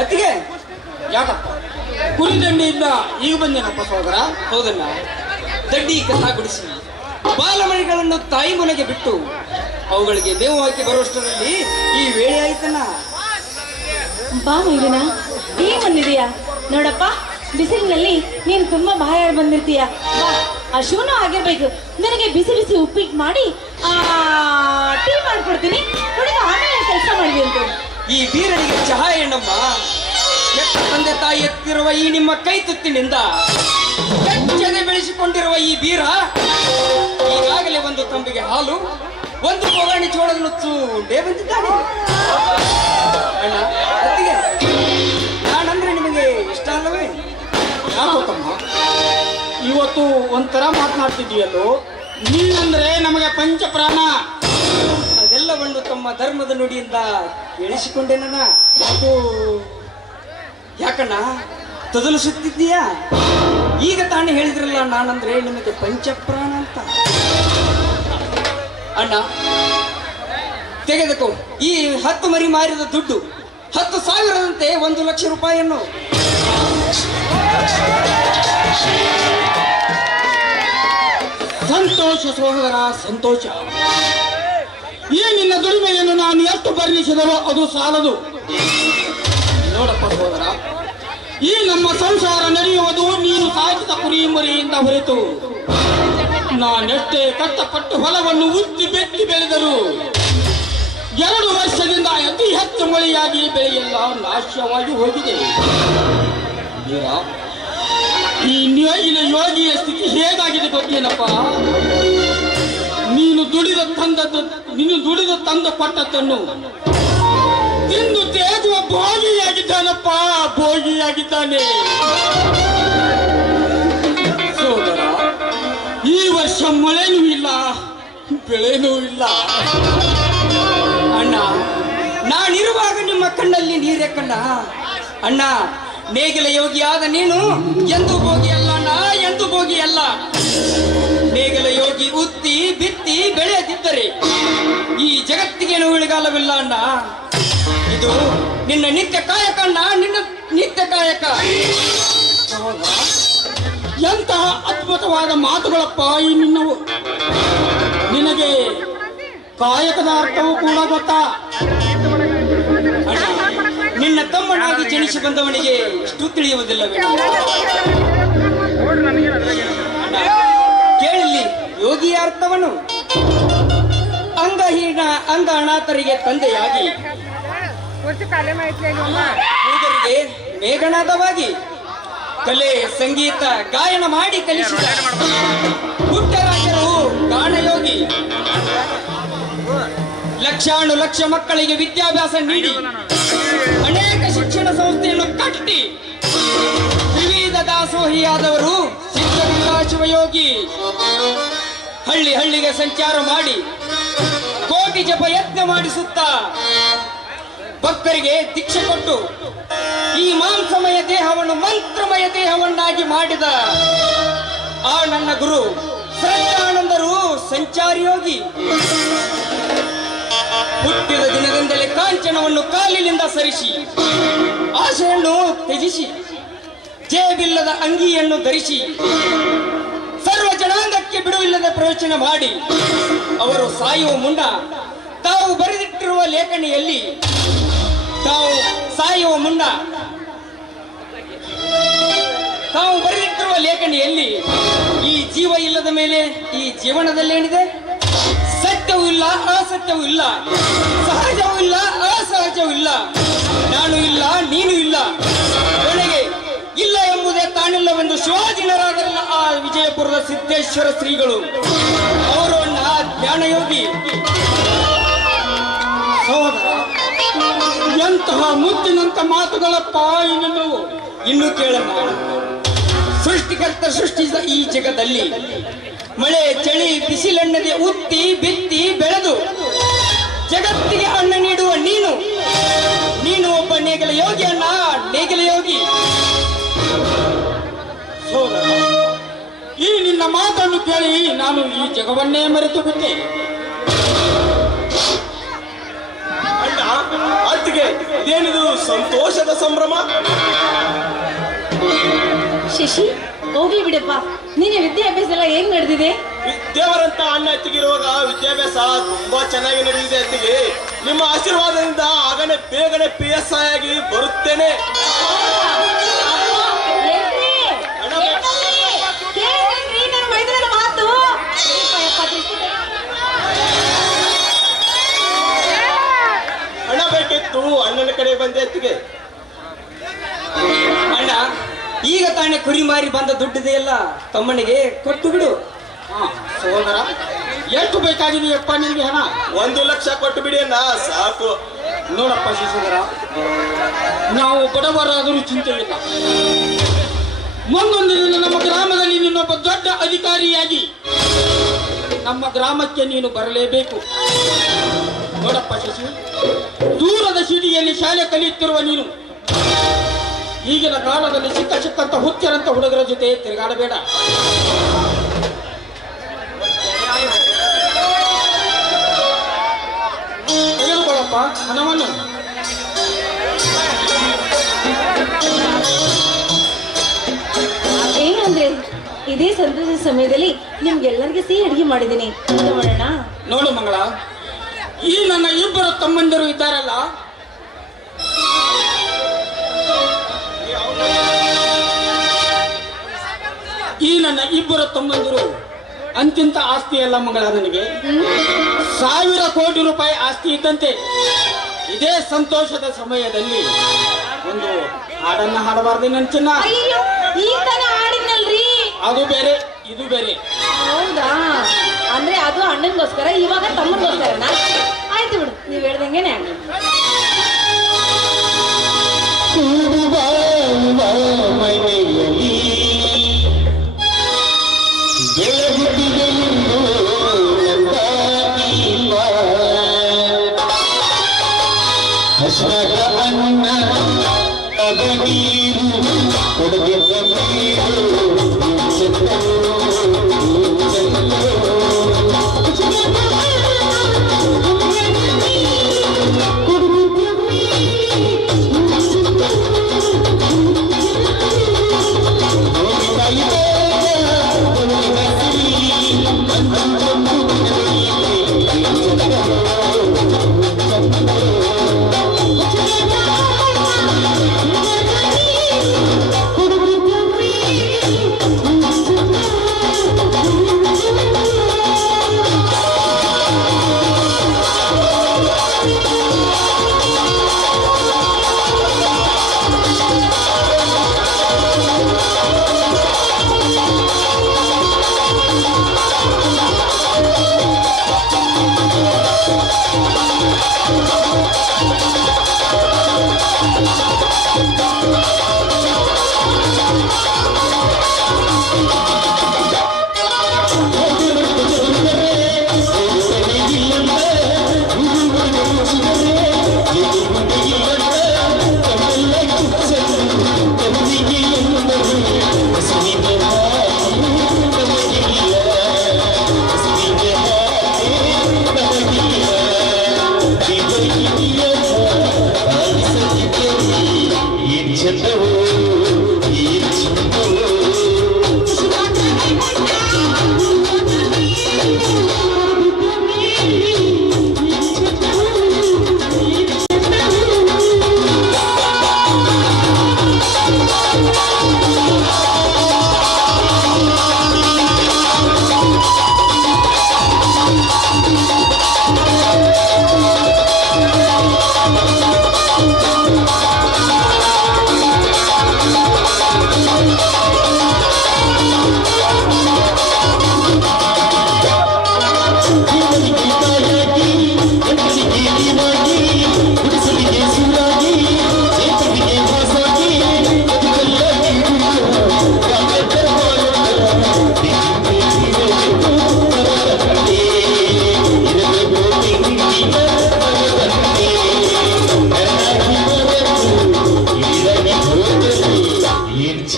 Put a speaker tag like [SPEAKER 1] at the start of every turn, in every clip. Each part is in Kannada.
[SPEAKER 1] ಅತ್ತಿಗೆ,
[SPEAKER 2] ಯಾಕಪ್ಪ? ಕುರಿ ದಂಡಿಯಿಂದ ಈಗ ಬಂದೇನಪ್ಪ ಸೋದರ
[SPEAKER 1] ಹೌದಲ್ಲ? ದಡ್ಡಿ ಕಸ ಗುಡಿಸಿ. ಬಾಲಮಣಿಗಳನ್ನು ತಾಯಿ ಮನೆಗೆ ಬಿಟ್ಟು ಅವುಗಳಿಗೆ ಮೇವು ಹಾಕಿ ಬರುವಷ್ಟರಲ್ಲಿ ಈ ವೇಳೆ ಆಯ್ತಲ್ಲ?
[SPEAKER 3] ಬಾ ಮೀರಿನ ಈ ಬಂದಿದೀಯಾ ನೋಡಪ್ಪ, ಬಿಸಿಲಿನಲ್ಲಿ ನೀನು ತುಂಬಾ ಬಾಯ ಬಂದಿರ್ತೀಯ? ಆ ಶೂನು ಆಗಿರ್ಬೇಕು. ನನಗೆ ಬಿಸಿ ಬಿಸಿ ಉಪ್ಪಿಟ್ಟು ಮಾಡಿ ಟೀ ಮಾಡ್ಕೊಡ್ತೀನಿ. ಆಮೇಲೆ ಕೆಲಸ ಮಾಡಿದೆ ಅಂತ
[SPEAKER 1] ಈ ವೀರನಿಗೆ ಚಹಾ ಏನಮ್ಮ? ಎತ್ತ ತಂದೆ ತಾಯಿ ಎತ್ತಿರುವ ಈ ನಿಮ್ಮ ಕೈ ತುತ್ತಿನಿಂದ ಹೆಚ್ಚನೆ ಬೆಳೆಸಿಕೊಂಡಿರುವ ಈ ವೀರ ಈಗಾಗಲೇ ಒಂದು ತಂಬಿಗೆ ಹಾಲು, ಒಂದು ಪೊಗಾಣಿ ಚೋಳನ್ನು ನುಚ್ಚು ಡೇ ಬಂದಿದ್ದಾನೆ ನಾನಂದ್ರೆ ನಿಮಗೆ ಇಷ್ಟ ಅಲ್ಲವೇ?
[SPEAKER 2] ಯಾಕೋತಮ್ಮ ಇವತ್ತು ಒಂಥರ ಮಾತನಾಡ್ತಿದೀಯಲ್ಲೋ ನೀನಂದ್ರೆ ನಮಗೆ ಪಂಚಪ್ರಾಣ.
[SPEAKER 1] ಅದೆಲ್ಲವನ್ನು ತಮ್ಮ ಧರ್ಮದ ನುಡಿಯಿಂದ ಕೇಳಿಸಿಕೊಂಡೇನಣ್ಣ
[SPEAKER 2] ಅದು
[SPEAKER 1] ಯಾಕಣ್ಣ? ತದಲಿಸುತ್ತಿದ್ದೀಯಾ? ಈಗ ತಾನೇ ಹೇಳಿದ್ರಲ್ಲ ನಾನಂದ್ರೆ ನಿಮಗೆ ಪಂಚಪ್ರಾಣ ಅಂತ. ಅಣ್ಣ, ತೆಗೆದುಕೋ. ಈ ಹತ್ತು ಮರಿ ಮಾರಿದ ದುಡ್ಡು ಹತ್ತು ಸಾವಿರದಂತೆ ಒಂದು ಲಕ್ಷ ರೂಪಾಯಿಯನ್ನು.
[SPEAKER 2] ಸಂತೋಷ ಸೋಹದರ ಸಂತೋಷ. ಈ ನಿನ್ನ ದುಡಿಮೆಯನ್ನು ನಾನು ಎಷ್ಟು ಪರಿಣಿಸಿದರೂ ಅದು ಸಾಲದು. ನೋಡಪ್ಪ ಈ ನಮ್ಮ ಸಂಸಾರ ನಡೆಯುವುದು ನೀನು ಸಾಕಿದ ಕುರಿ ಮರಿಯಿಂದ ಹೊರತು. ನಾನೆಷ್ಟೇ ಕಷ್ಟಪಟ್ಟು ಹೊಲವನ್ನು ಉತ್ತಿ ಬೆತ್ತಿ ಬೆಳೆದರು ಎರಡು ವರ್ಷದಿಂದ ಅತಿ ಹೆಚ್ಚು ಮಳೆಯಾಗಿ ಬೆಳೆಯೆಲ್ಲ ನಾಶವಾಗಿ ಹೋಗಿದೆ. ಈ ಯೋಗಿಯ ಸ್ಥಿತಿ ಹೇಗಾಗಿದೆ ಗೊತ್ತೇನಪ್ಪ? ದುಡಿದ ತಂದದ್ದು ನೀನು ದುಡಿದ ತಂದ ಪಟ್ಟದ್ದನ್ನು ತಿಂದು ತೇಜುವ ಭೋಗಿಯಾಗಿದ್ದಾನಪ್ಪ, ಭೋಗಿಯಾಗಿದ್ದಾನೆ. ಸೋದರ, ಈ ವರ್ಷ ಮಳೆನೂ ಇಲ್ಲ, ಬೆಳೆನೂ ಇಲ್ಲ.
[SPEAKER 1] ಅಣ್ಣ, ನಾನಿರುವಾಗ ನಿಮ್ಮ ಕಣ್ಣಲ್ಲಿ ನೀರೇ ಕಣ್ಣ. ಅಣ್ಣ, ನೇಗಿಲ ಯೋಗಿಯಾದ ನೀನು, ಎಂದು ಭೋಗಿ ಅಲ್ಲ ಅಣ್ಣ, ಎಂದು ಭೋಗಿ ಅಲ್ಲ ಯೋಗಿ ಉತ್ತಿ ಬಿತ್ತಿ ಬೆಳೆಯದಿದ್ದರೆ ಈ ಜಗತ್ತಿಗೆ ಉಳಿಗಾಲವಿಲ್ಲ ಅಣ್ಣ. ಇದು ನಿನ್ನ ನಿತ್ಯ ಕಾಯಕ ಅಣ್ಣ, ನಿನ್ನ ನಿತ್ಯ ಕಾಯಕ.
[SPEAKER 2] ಎಂತಹ ಅದ್ಭುತವಾದ ಮಾತುಗಳಪ್ಪ ಈ ನಿನ್ನವು. ನಿನಗೆ ಕಾಯಕದ ಅರ್ಥವೂ ಕೂಡ ಗೊತ್ತಾ?
[SPEAKER 1] ನಿನ್ನ ತಮ್ಮನಾಗಿ ಜನಿಸಿ ಬಂದವನಿಗೆ ಇಷ್ಟು ತಿಳಿಯುವುದಿಲ್ಲವೇ? ಯೋಗಿಯ ಅರ್ಥವನ್ನು ಅಂಗಹೀನ ಅಂಗ ಅನಾಥರಿಗೆ ತಂದೆಯಾಗಿ ಮೇಘನಾಥವಾಗಿ ಕಲೆ, ಸಂಗೀತ, ಗಾಯನ ಮಾಡಿ ಕಲಿಸಿದ. ಪುಟ್ಟರಾಜರು ಗಾನಯೋಗಿ ಲಕ್ಷಾನು ಲಕ್ಷ ಮಕ್ಕಳಿಗೆ ವಿದ್ಯಾಭ್ಯಾಸ ನೀಡಿ. ಅನೇಕ ಶಿಕ್ಷಣ ಸಂಸ್ಥೆಯನ್ನು ಕಟ್ಟಿ. ವಿವಿಧ ದಾಸೋಹಿಯಾದವರು ಸಿದ್ಧಗಂಗಾ ಶಿವಯೋಗಿ ಹಳ್ಳಿ ಹಳ್ಳಿಗೆ ಸಂಚಾರ ಮಾಡಿ ಕೋಟಿ ಜಪ ಯತ್ನ ಮಾಡಿಸುತ್ತಾ ಭಕ್ತರಿಗೆ ದೀಕ್ಷೆ ಕೊಟ್ಟು ಈ ಮಾಂಸಮಯ ದೇಹವನ್ನು, ಮಂತ್ರಮಯ ದೇಹವನ್ನಾಗಿ ಮಾಡಿದ ಆ ನನ್ನ ಗುರು ಸತ್ಯಾನಂದರು ಸಂಚಾರಿಯೋಗಿ. ಹುಟ್ಟಿದ ದಿನದಿಂದಲೇ ಕಾಂಚನವನ್ನು ಕಾಲಿನಿಂದ ಸರಿಸಿ ಆಶೆಯನ್ನು ತ್ಯಜಿಸಿ, ಜೇಬಿಲ್ಲದ ಅಂಗಿಯನ್ನು ಧರಿಸಿ ಬಿಡುವಿಲ್ಲದ ಪ್ರವಚನ ಮಾಡಿ ಅವರು ಸಾಯುವ ಮುನ್ನ ತಾವು ಬರೆದಿಟ್ಟಿರುವ ಲೇಖನಿಯಲ್ಲಿ ತಾವು ಸಾಯುವ ಮುನ್ನ ತಾವು ಬರೆದಿಟ್ಟಿರುವ ಲೇಖನಿಯಲ್ಲಿ ಈ ಜೀವ ಇಲ್ಲದ ಮೇಲೆ ಈ ಜೀವನದಲ್ಲೇನಿದೆ? ಸತ್ಯವೂ ಇಲ್ಲ, ಅಸತ್ಯವೂ ಇಲ್ಲ, ಸಹಜವೂ ಇಲ್ಲ, ಅಸಹಜವೂ ಇಲ್ಲ. ನಾನು ಇಲ್ಲ, ನೀನು ಇಲ್ಲ. ವಿಜಯಪುರದ ಸಿದ್ದೇಶ್ವರ ಶ್ರೀಗಳು. ಅವರು ಆ ಜ್ಞಾನಯೋಗಿ.
[SPEAKER 2] ಸಹೋದರ, ಎಂತಹ ಮುತ್ತಿನಂತ ಮಾತುಗಳಪ್ಪ ಇನ್ನು
[SPEAKER 1] ಇನ್ನು ಕೇಳಮ್ಮ ಸೃಷ್ಟಿಕರ್ತ ಸೃಷ್ಟಿಸಿದ ಈ ಜಗದಲ್ಲಿ ಮಳೆ, ಚಳಿ ಬಿಸಿಲೆಣ್ಣದೆ ಉತ್ತಿ ಬಿತ್ತಿ.
[SPEAKER 2] ಕೇಳಿ ನಾನು ಈ ಜಗವನ್ನೇ ಮರೆತು ಬಿಟ್ಟೆ.
[SPEAKER 4] ಅಣ್ಣ ಅತ್ತಿಗೆ ಇದೇನಿದು ಸಂತೋಷದ ಸಂಭ್ರಮ?
[SPEAKER 3] ಶಶಿ ಹೋಗಿ ಬಿಡಪ್ಪ. ನಿನ್ನ ವಿದ್ಯಾಭ್ಯಾಸ ಎಲ್ಲ ಏನ್ ನಡೆದಿದೆ?
[SPEAKER 4] ದೇವರಂತ ಅಣ್ಣ ಅತ್ತಿಗಿರುವಾಗ ವಿದ್ಯಾಭ್ಯಾಸ ತುಂಬಾ ಚೆನ್ನಾಗಿ ನಡೆದಿದೆ ಅತ್ತಿಗೆ. ನಿಮ್ಮ ಆಶೀರ್ವಾದದಿಂದ ಆಗನೆ ಬೇಗನೆ ಪಿ ಎಸ್ ಐ ಆಗಿ ಬರುತ್ತೇನೆ. ಅತ್ತಿಗೆ
[SPEAKER 1] ಅಣ್ಣ ಈಗ ತಾನೇ ಕುರಿ ಮಾರಿ ಬಂದ ದುಡ್ಡಿದೆಯಲ್ಲ ತಮ್ಮನಿಗೆ ಕೊಟ್ಟು ಬಿಡು.
[SPEAKER 2] ಸೋದರ ಎಷ್ಟು ಬೇಕಾಗಿದೆಯಪ್ಪ ನಿನಗೆ ಹಣ?
[SPEAKER 4] ಒಂದು ಲಕ್ಷ ಕೊಟ್ಟು ಬಿಡಿ ಅಣ್ಣ ಸಾಕು.
[SPEAKER 2] ನೋಡಪ್ಪ ಶಿಶುಧರ ನಾವು ಬಡವರಾದರೂ ಚಿಂತೆ ಇಲ್ಲ ಮುಂದೊಂದು ದಿನ ನಮ್ಮ ಗ್ರಾಮದಲ್ಲಿ ನೀನೊಬ್ಬ ದೊಡ್ಡ ಅಧಿಕಾರಿಯಾಗಿ ನಮ್ಮ ಗ್ರಾಮಕ್ಕೆ ನೀನು ಬರಲೇಬೇಕು. ನೋಡಪ್ಪ ಶಶಿ ದೂರದ ಸಿಟಿಯಲ್ಲಿ ಶಾಲೆ ಕಲಿಯುತ್ತಿರುವ ನೀನು ಈಗಿನ ಕಾಲದಲ್ಲಿ ಚಿಕ್ಕ ಚಿಕ್ಕಂತ ಹುಚ್ಚರಂತ ಹುಡುಗರ ಜೊತೆ ತಿರುಗಾಡಬೇಡ. ತೆಗೆದುಕೊಳ್ಳಪ್ಪ ಹಣವನ್ನು.
[SPEAKER 3] ಏನಂದ್ರೆ ಇದೇ ಸಂತೋಷದ ಸಮಯದಲ್ಲಿ ನಿಮ್ಗೆಲ್ಲರಿಗೆ ಸಿಹಿ ಅಡಿಗೆ ಮಾಡಿದ್ದೀನಿ. ಮಾಡೋಣ?
[SPEAKER 2] ನೋಡು ಮಂಗಳ ಈ ನನ್ನ ಇಬ್ಬರು ತಮ್ಮಂದಿರು ಇದ್ದಾರಲ್ಲ? ಈ ನನ್ನ ಇಬ್ಬರು ತಮ್ಮಂದಿರು ಅಂತಿಂತ ಆಸ್ತಿ ಅಲ್ಲ ಮಂಗಳ ನನಗೆ. ಸಾವಿರ ಕೋಟಿ ರೂಪಾಯಿ ಆಸ್ತಿ ಇದ್ದಂತೆ ಇದೇ ಸಂತೋಷದ ಸಮಯದಲ್ಲಿ ಒಂದು ಹಾಡನ್ನ ಹಾಡಬಾರ್ದು ನನ್ನ ಚಿನ್ನ ಅದು ಬೇರೆ ಇದು ಬೇರೆ.
[SPEAKER 3] ಹೌದಾ? ಅಂದ್ರೆ ಅದು ಅಣ್ಣನಿಗೋಸ್ಕರ ಇವಾಗ ತಮ್ಮನಿಗೋಸ್ಕರನಾ? ಆಯ್ತು ಬಿಡು ನೀವ್ ಹೇಳ್ದಂಗೆನೆ ಆಗ್ಲಿ.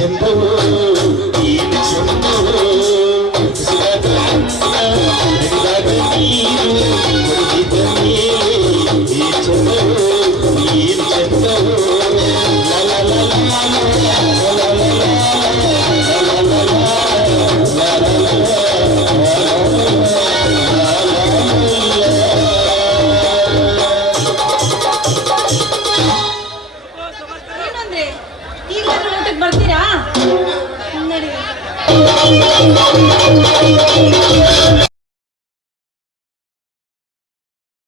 [SPEAKER 5] செந்தூர்